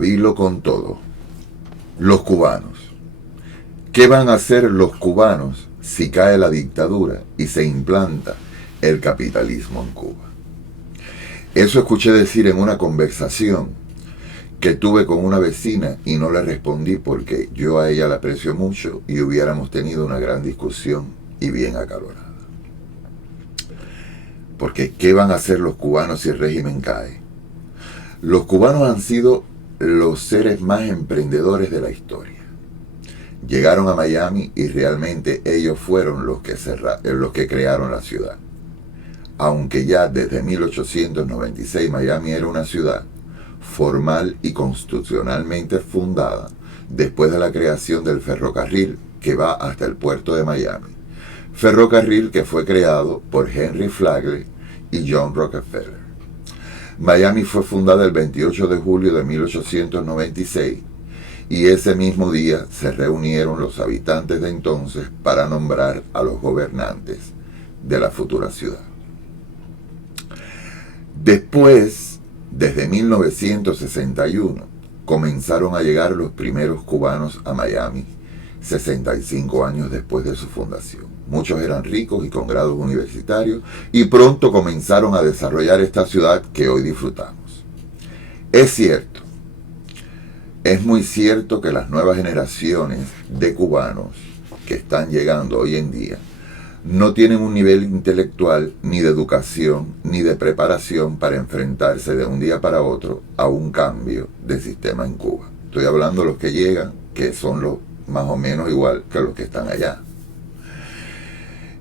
pabilo con todo. Los cubanos. ¿Qué van a hacer los cubanos si cae la dictadura y se implanta el capitalismo en Cuba? Eso escuché decir en una conversación que tuve con una vecina y no le respondí porque yo a ella la aprecio mucho y hubiéramos tenido una gran discusión y bien acalorada. Porque ¿qué van a hacer los cubanos si el régimen cae? Los cubanos han sido los seres más emprendedores de la historia. Llegaron a Miami y realmente ellos fueron los que crearon la ciudad. Aunque ya desde 1896 Miami era una ciudad formal y constitucionalmente fundada después de la creación del ferrocarril que va hasta el puerto de Miami. Ferrocarril que fue creado por Henry Flagler y John Rockefeller. Miami fue fundada el 28 de julio de 1896 y ese mismo día se reunieron los habitantes de entonces para nombrar a los gobernantes de la futura ciudad. Después, desde 1961, comenzaron a llegar los primeros cubanos a Miami, 65 años después de su fundación. Muchos eran ricos y con grados universitarios y pronto comenzaron a desarrollar esta ciudad que hoy disfrutamos. Es cierto, es muy cierto que las nuevas generaciones de cubanos que están llegando hoy en día no tienen un nivel intelectual, ni de educación, ni de preparación para enfrentarse de un día para otro a un cambio de sistema en Cuba. Estoy hablando de los que llegan, que son los más o menos igual que los que están allá.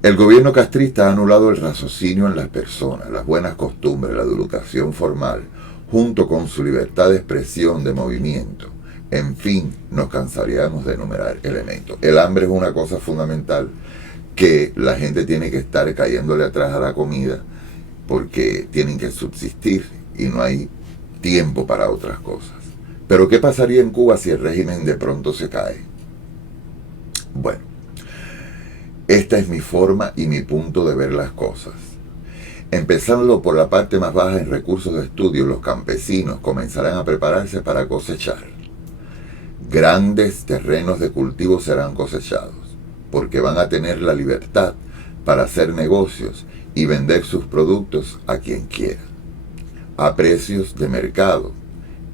El gobierno castrista ha anulado el raciocinio en las personas, las buenas costumbres, la educación formal, junto con su libertad de expresión, de movimiento. En fin, nos cansaríamos de enumerar elementos. El hambre es una cosa fundamental que la gente tiene que estar cayéndole atrás a la comida porque tienen que subsistir y no hay tiempo para otras cosas. Pero ¿qué pasaría en Cuba si el régimen de pronto se cae? Bueno, esta es mi forma y mi punto de ver las cosas. Empezando por la parte más baja en recursos de estudio, los campesinos comenzarán a prepararse para cosechar. Grandes terrenos de cultivo serán cosechados, porque van a tener la libertad para hacer negocios y vender sus productos a quien quiera, a precios de mercado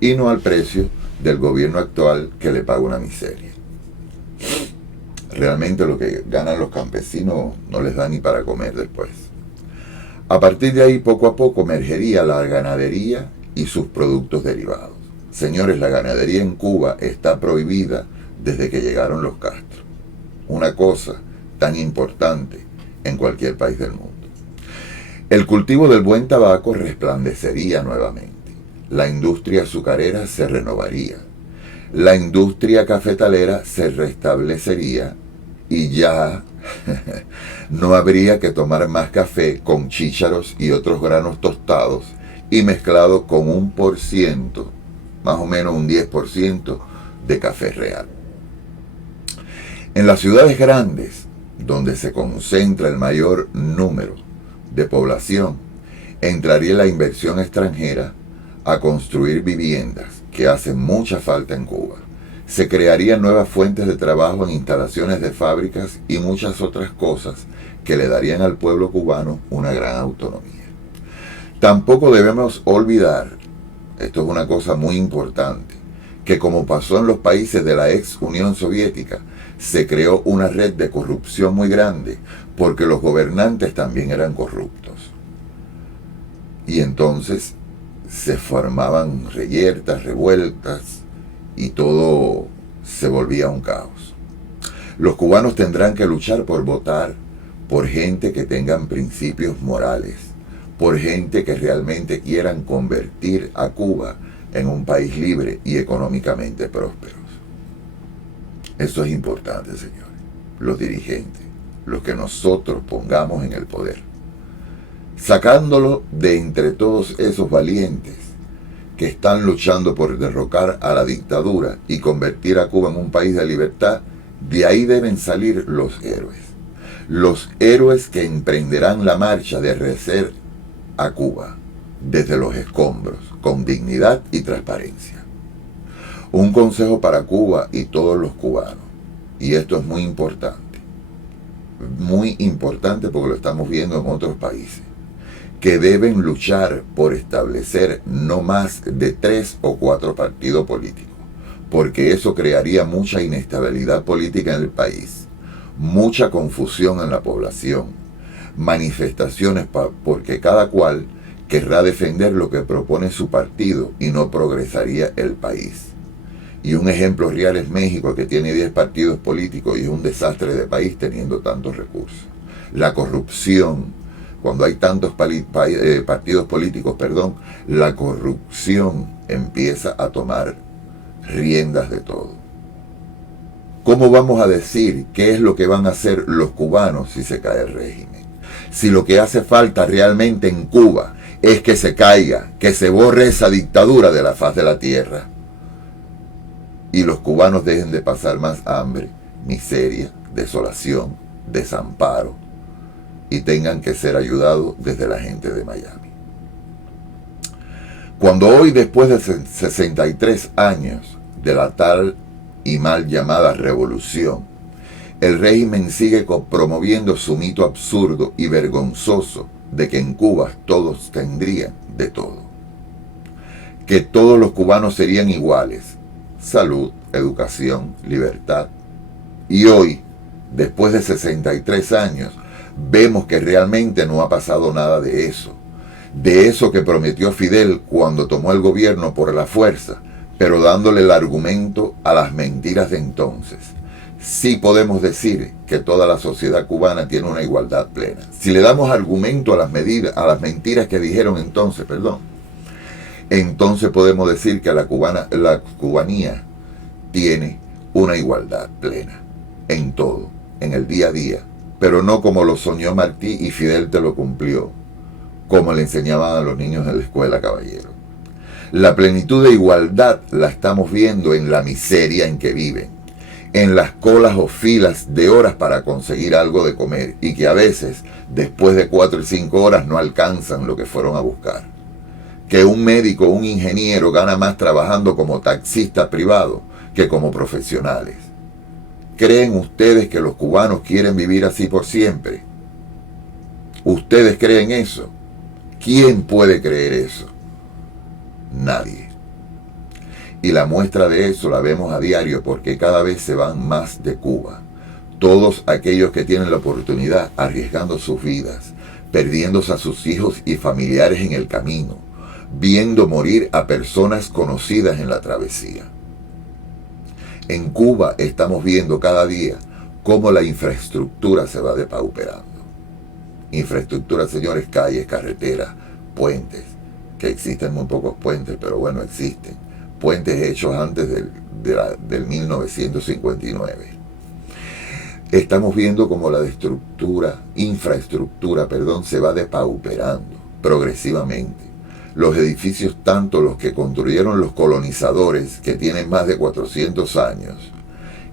y no al precio del gobierno actual que le paga una miseria. Realmente lo que ganan los campesinos no les da ni para comer después. A partir de ahí, poco a poco, emergería la ganadería y sus productos derivados. Señores, la ganadería en Cuba está prohibida desde que llegaron los Castro. Una cosa tan importante en cualquier país del mundo. El cultivo del buen tabaco resplandecería nuevamente. La industria azucarera se renovaría. La industria cafetalera se restablecería y ya no habría que tomar más café con chícharos y otros granos tostados y mezclados con 1%, más o menos un 10% de café real. En las ciudades grandes, donde se concentra el mayor número de población, entraría la inversión extranjera a construir viviendas que hacen mucha falta en Cuba. Se crearían nuevas fuentes de trabajo en instalaciones de fábricas y muchas otras cosas que le darían al pueblo cubano una gran autonomía. Tampoco debemos olvidar, esto es una cosa muy importante, que como pasó en los países de la ex Unión Soviética, se creó una red de corrupción muy grande porque los gobernantes también eran corruptos. Y entonces se formaban reyertas, revueltas y todo se volvía un caos. Los cubanos tendrán que luchar por votar por gente que tengan principios morales, por gente que realmente quieran convertir a Cuba en un país libre y económicamente próspero. Eso es importante, señores. Los dirigentes, los que nosotros pongamos en el poder. Sacándolo de entre todos esos valientes que están luchando por derrocar a la dictadura y convertir a Cuba en un país de libertad, de ahí deben salir los héroes. Los héroes que emprenderán la marcha de rehacer a Cuba desde los escombros, con dignidad y transparencia. Un consejo para Cuba y todos los cubanos, y esto es muy importante porque lo estamos viendo en otros países, que deben luchar por establecer no más de 3 o 4 partidos políticos, porque eso crearía mucha inestabilidad política en el país, mucha confusión en la población, manifestaciones porque cada cual querrá defender lo que propone su partido y no progresaría el país. Y un ejemplo real es México, que tiene 10 partidos políticos y es un desastre de país teniendo tantos recursos. La corrupción, cuando hay tantos partidos políticos, la corrupción empieza a tomar riendas de todo. ¿Cómo vamos a decir qué es lo que van a hacer los cubanos si se cae el régimen? Si lo que hace falta realmente en Cuba es que se caiga, que se borre esa dictadura de la faz de la tierra, y los cubanos dejen de pasar más hambre, miseria, desolación, desamparo, y tengan que ser ayudados desde la gente de Miami. Cuando hoy, después de 63 años de la tal y mal llamada revolución, el régimen sigue promoviendo su mito absurdo y vergonzoso de que en Cuba todos tendrían de todo, que todos los cubanos serían iguales: salud, educación, libertad. Y hoy, después de 63 años, vemos que realmente no ha pasado nada de eso que prometió Fidel cuando tomó el gobierno por la fuerza, pero dándole el argumento a las mentiras de entonces. Sí podemos decir que toda la sociedad cubana tiene una igualdad plena. Si le damos argumento a las mentiras que dijeron entonces, entonces podemos decir que la cubanía tiene una igualdad plena en todo, en el día a día, pero no como lo soñó Martí y Fidel te lo cumplió, como le enseñaban a los niños en la escuela, caballero. La plenitud de igualdad la estamos viendo en la miseria en que viven, en las colas o filas de horas para conseguir algo de comer, y que a veces, después de 4 y 5 horas, no alcanzan lo que fueron a buscar. Que un médico o un ingeniero gana más trabajando como taxista privado que como profesionales. ¿Creen ustedes que los cubanos quieren vivir así por siempre? ¿Ustedes creen eso? ¿Quién puede creer eso? Nadie. Y la muestra de eso la vemos a diario, porque cada vez se van más de Cuba. Todos aquellos que tienen la oportunidad arriesgando sus vidas, perdiéndose a sus hijos y familiares en el camino, viendo morir a personas conocidas en la travesía. En Cuba estamos viendo cada día cómo la infraestructura se va depauperando. Infraestructura, señores: calles, carreteras, puentes, que existen muy pocos puentes, pero bueno, existen. Puentes hechos antes del 1959. Estamos viendo cómo la infraestructura, se va depauperando progresivamente. Los edificios, tanto los que construyeron los colonizadores, que tienen más de 400 años,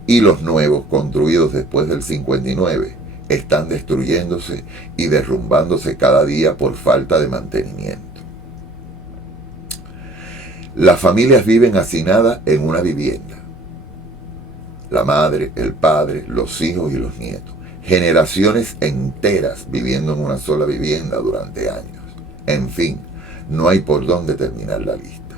y los nuevos construidos después del 59, están destruyéndose y derrumbándose cada día por falta de mantenimiento. Las familias viven hacinadas en una vivienda. La madre, el padre, los hijos y los nietos. Generaciones enteras viviendo en una sola vivienda durante años. En fin, no hay por dónde terminar la lista.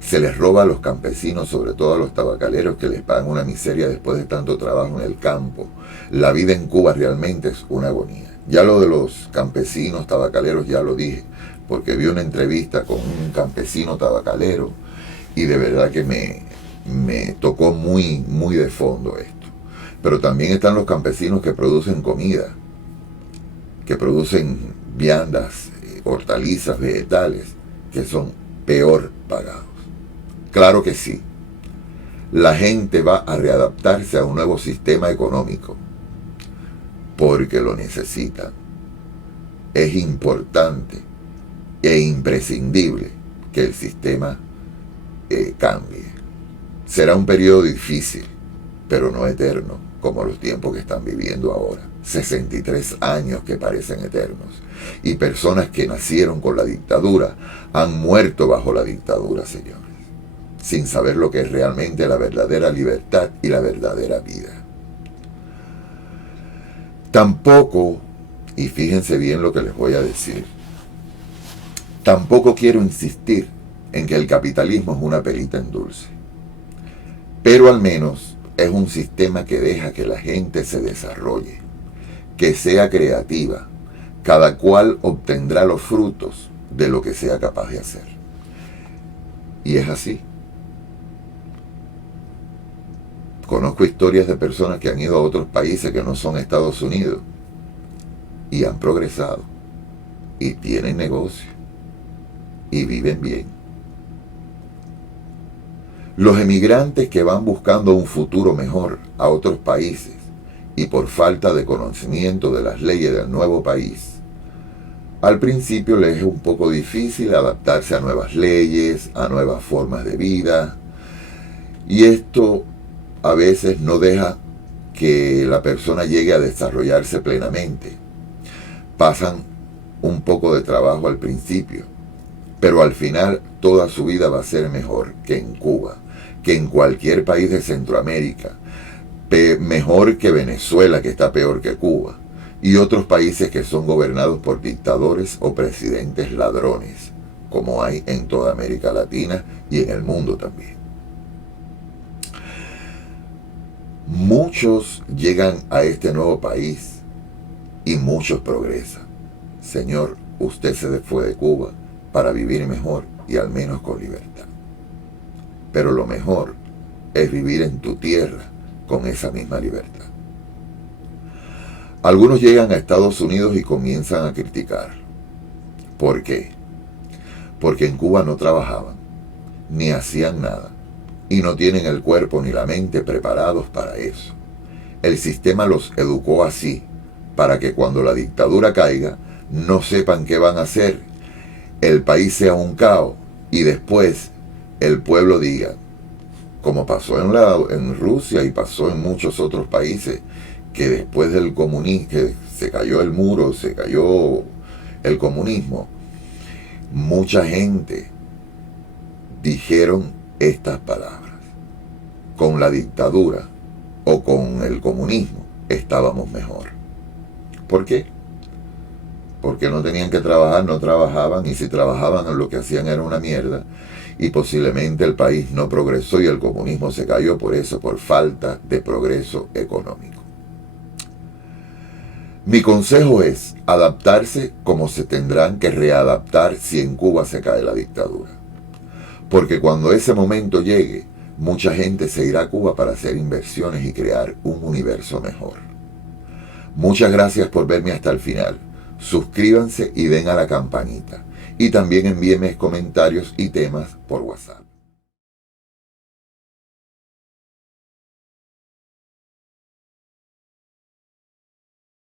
Se les roba a los campesinos, sobre todo a los tabacaleros, que les pagan una miseria después de tanto trabajo en el campo. La vida en Cuba realmente es una agonía. Ya lo de los campesinos tabacaleros ya lo dije, porque vi una entrevista con un campesino tabacalero y de verdad que me tocó muy, muy de fondo esto. Pero también están los campesinos que producen comida, que producen viandas, hortalizas, vegetales, que son peor pagados. Claro que sí. La gente va a readaptarse a un nuevo sistema económico porque lo necesitan. Es importante e imprescindible que el sistema cambie. Será un periodo difícil, pero no eterno, como los tiempos que están viviendo ahora. 63 años que parecen eternos. Y personas que nacieron con la dictadura han muerto bajo la dictadura, señores. sin saber lo que es realmente la verdadera libertad y la verdadera vida. Tampoco, y fíjense bien lo que les voy a decir, tampoco quiero insistir en que el capitalismo es una perita en dulce, pero al menos es un sistema que deja que la gente se desarrolle, que sea creativa, cada cual obtendrá los frutos de lo que sea capaz de hacer. Y es así. Conozco historias de personas que han ido a otros países que no son Estados Unidos y han progresado y tienen negocio y viven bien. Los emigrantes que van buscando un futuro mejor a otros países y por falta de conocimiento de las leyes del nuevo país, al principio les es un poco difícil adaptarse a nuevas leyes, a nuevas formas de vida, y esto a veces no deja que la persona llegue a desarrollarse plenamente. Pasan un poco de trabajo al principio, pero al final toda su vida va a ser mejor que en Cuba, que en cualquier país de Centroamérica, mejor que Venezuela, que está peor que Cuba, y otros países que son gobernados por dictadores o presidentes ladrones, como hay en toda América Latina y en el mundo también. Muchos llegan a este nuevo país y muchos progresan. Señor, usted se fue de Cuba para vivir mejor y al menos con libertad. Pero lo mejor es vivir en tu tierra con esa misma libertad. Algunos llegan a Estados Unidos y comienzan a criticar. ¿Por qué? Porque en Cuba no trabajaban, ni hacían nada, y no tienen el cuerpo ni la mente preparados para eso. El sistema los educó así, para que cuando la dictadura caiga, no sepan qué van a hacer, el país sea un caos, y después el pueblo diga, como pasó en Rusia y pasó en muchos otros países, que después del comunismo, que se cayó el muro, se cayó el comunismo, mucha gente dijeron estas palabras: con la dictadura o con el comunismo estábamos mejor. ¿Por qué? Porque no tenían que trabajar, no trabajaban, y si trabajaban lo que hacían era una mierda, y posiblemente el país no progresó y el comunismo se cayó por eso, por falta de progreso económico. Mi consejo es adaptarse como se tendrán que readaptar si en Cuba se cae la dictadura. Porque cuando ese momento llegue, mucha gente se irá a Cuba para hacer inversiones y crear un universo mejor. Muchas gracias por verme hasta el final. Suscríbanse y den a la campanita. Y también envíenme comentarios y temas por WhatsApp.